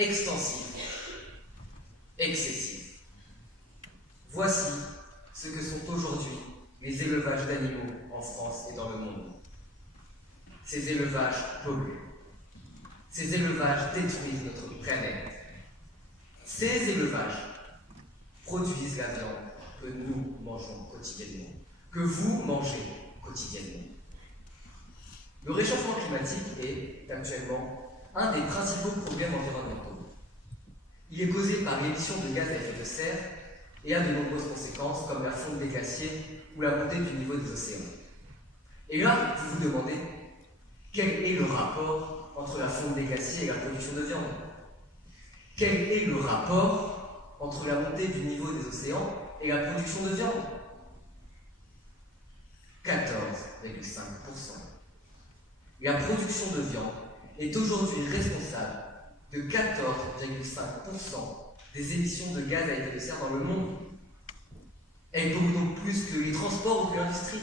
extensif, excessif. Voici ce que sont aujourd'hui les élevages d'animaux en France et dans le monde. Ces élevages polluent. Ces élevages détruisent notre planète. Ces élevages produisent la viande que nous mangeons quotidiennement, que vous mangez quotidiennement. Le réchauffement climatique est actuellement un des principaux problèmes environnementaux. Il est causé par l'émission de gaz à effet de serre et a de nombreuses conséquences comme la fonte des glaciers ou la montée du niveau des océans. Et là, vous vous demandez, quel est le rapport entre la fonte des glaciers et la production de viande? Quel est le rapport entre la montée du niveau des océans et la production de viande? 14,5%. La production de viande est aujourd'hui responsable de 14,5% des émissions de gaz à effet de serre dans le monde. Elle pollue donc plus que les transports ou que l'industrie.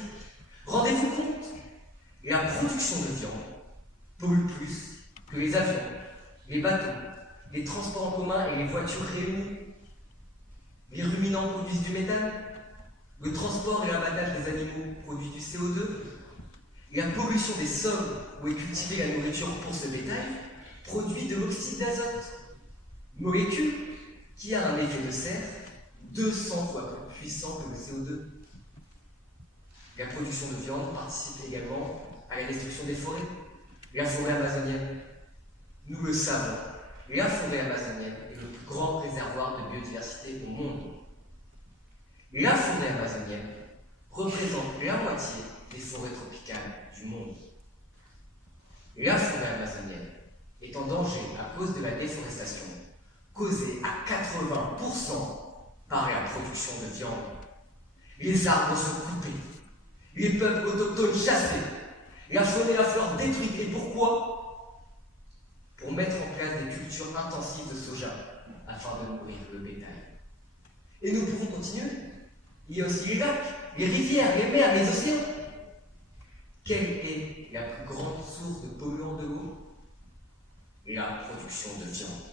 Rendez-vous compte, la production de viande pollue plus que les avions, les bateaux, les transports en commun et les voitures réunies. Les ruminants produisent du méthane, le transport et l'abattage des animaux produisent du CO2, la pollution des sols où est cultivée la nourriture pour ce bétail produit de l'oxyde d'azote, molécule qui a un effet de serre 200 fois plus puissant que le CO2. La production de viande participe également à la destruction des forêts. La forêt amazonienne, nous le savons, la forêt amazonienne est le plus grand réservoir de biodiversité au monde. La forêt amazonienne représente la moitié des forêts tropicales du monde. La forêt amazonienne est en danger à cause de la déforestation, causée à 80% par la production de viande. Les arbres sont coupés, les peuples autochtones chassés, la faune et la flore détruites. Et pourquoi? Pour mettre en place des cultures intensives de soja afin de nourrir le bétail. Et nous pouvons continuer. Il y a aussi les lacs, les rivières, les mers, les océans. Quelle est la plus grande source de polluants de l'eau? La production de viande.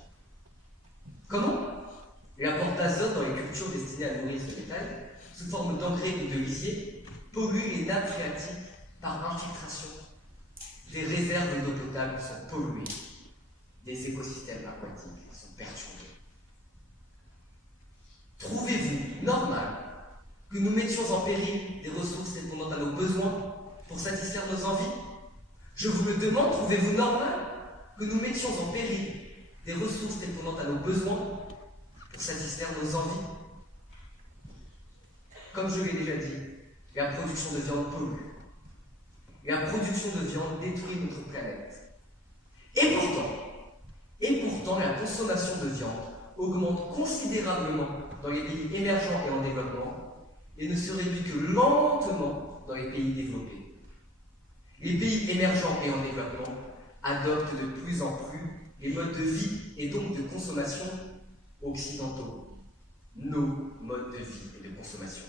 Comment? L'apport d'azote dans les cultures destinées à nourrir ce bétail, sous forme d'engrais ou de lisier, pollue les nappes phréatiques par infiltration. Des réserves d'eau potable sont polluées. Des écosystèmes aquatiques sont perturbés. Trouvez-vous normal que nous mettions en péril des ressources répondant à nos besoins pour satisfaire nos envies? Je vous le demande, trouvez-vous normal que nous mettions en péril des ressources répondant à nos besoins pour satisfaire nos envies? Comme je l'ai déjà dit, la production de viande pollue. La production de viande détruit notre planète. Et pourtant, la consommation de viande augmente considérablement dans les pays émergents et en développement et ne se réduit que lentement dans les pays développés. Les pays émergents et en développement adoptent de plus en plus les modes de vie et donc de consommation occidentaux, nos modes de vie et de consommation.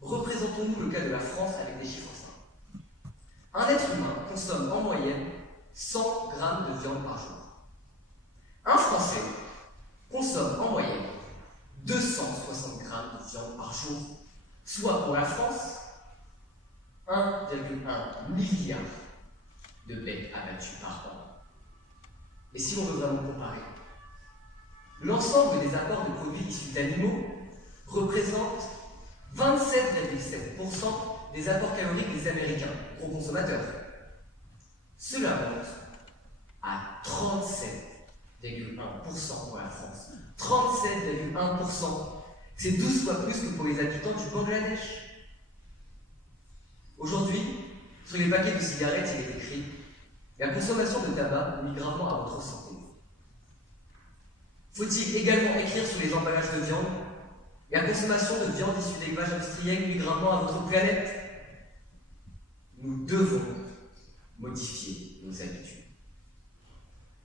Représentons-nous le cas de la France avec des chiffres simples. Un être humain consomme en moyenne 100 grammes de viande par jour. Un Français consomme en moyenne 260 grammes de viande par jour, soit pour la France 1,1 milliard de bêtes abattues par an. Et si l'on veut vraiment comparer, l'ensemble des apports de produits issus d'animaux représente 27,7% des apports caloriques des Américains, gros consommateurs. Cela monte à 37,1% pour la France. 37,1%, c'est 12 fois plus que pour les habitants du Bangladesh. Aujourd'hui, sur les paquets de cigarettes, il est écrit « La consommation de tabac nuit gravement à votre santé ». Faut-il également écrire sur les emballages de viande « La consommation de viande issue d'élevage industriel nuit gravement à votre planète ». Nous devons modifier nos habitudes.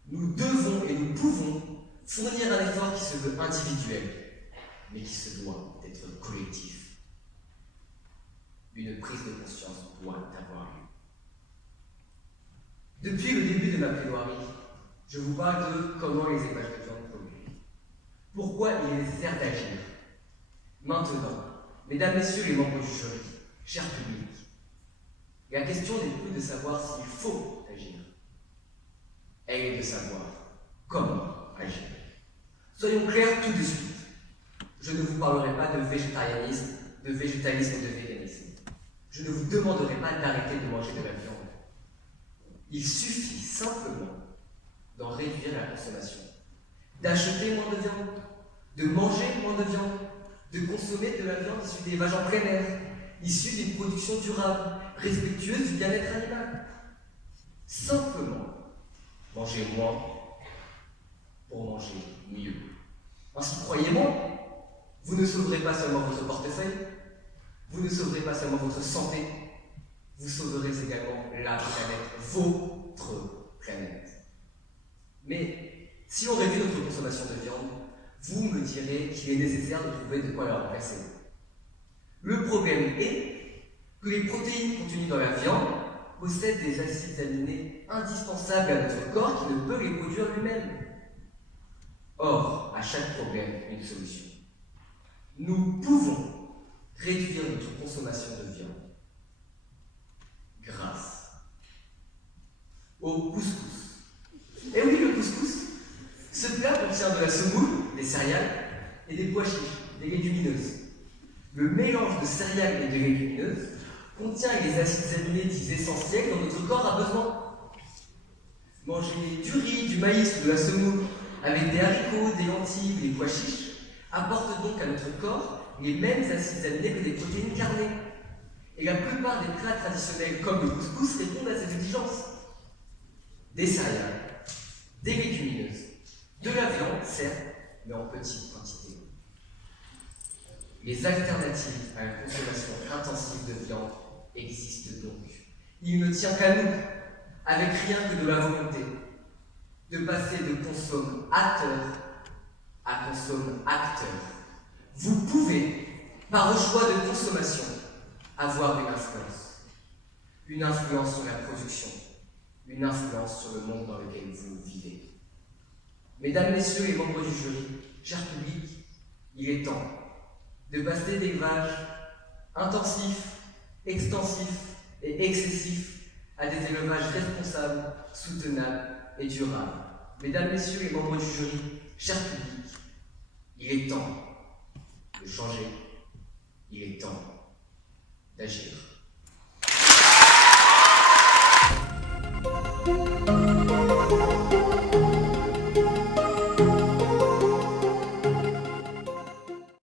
Nous devons et nous pouvons fournir un effort qui se veut individuel, mais qui se doit d'être collectif. Une prise de conscience doit avoir lieu. Depuis le début de ma plaidoirie, Je vous parle de comment les élevages de viande polluent. Pourquoi il est nécessaire d'agir. Maintenant, mesdames, messieurs les membres du jury, cher public, la question n'est plus de savoir s'il faut agir. Elle est de savoir comment agir. Soyons clairs tout de suite. Je ne vous parlerai pas de végétarianisme, de végétalisme ou de véganisme. Je ne vous demanderai pas d'arrêter de manger de la viande. Il suffit simplement d'en réduire la consommation, d'acheter moins de viande, de manger moins de viande, de consommer de la viande issue d'élevage en plein air, issue d'une production durable, respectueuse du bien-être animal. Simplement, manger moins pour manger mieux. Ainsi, croyez-moi, vous ne sauverez pas seulement votre portefeuille, vous ne sauverez pas seulement votre santé, vous sauverez également la planète, votre planète. Mais si on réduit notre consommation de viande, vous me direz qu'il est nécessaire de trouver de quoi la remplacer. Le problème est que les protéines contenues dans la viande possèdent des acides aminés indispensables à notre corps qui ne peut les produire lui-même. Or, à chaque problème, une solution. Nous pouvons réduire notre consommation de viande grâce au couscous. Et oui, le couscous, ce plat contient de la semoule, des céréales et des pois chiches, des légumineuses. Le mélange de céréales et de légumineuses contient les acides aminés dits essentiels dont notre corps a besoin. Manger du riz, du maïs ou de la semoule avec des haricots, des lentilles ou des pois chiches apporte donc à notre corps les mêmes acides aminés que des protéines carnées. Et la plupart des plats traditionnels comme le couscous répondent à ces exigences. Des céréales, des légumineuses, de la viande, certes, mais en petite quantité. Les alternatives à la consommation intensive de viande existent donc. Il ne tient qu'à nous, avec rien que de la volonté, de passer de consommateur à consommateur. Vous pouvez, par vos choix de consommation, avoir une influence. Une influence sur la production, une influence sur le monde dans lequel vous vivez. Mesdames, messieurs les membres du jury, cher public, il est temps de passer d'élevage intensif, extensif et excessif à des élevages responsables, soutenables et durables. Mesdames, messieurs les membres du jury, cher public, il est temps de changer, il est temps d'agir.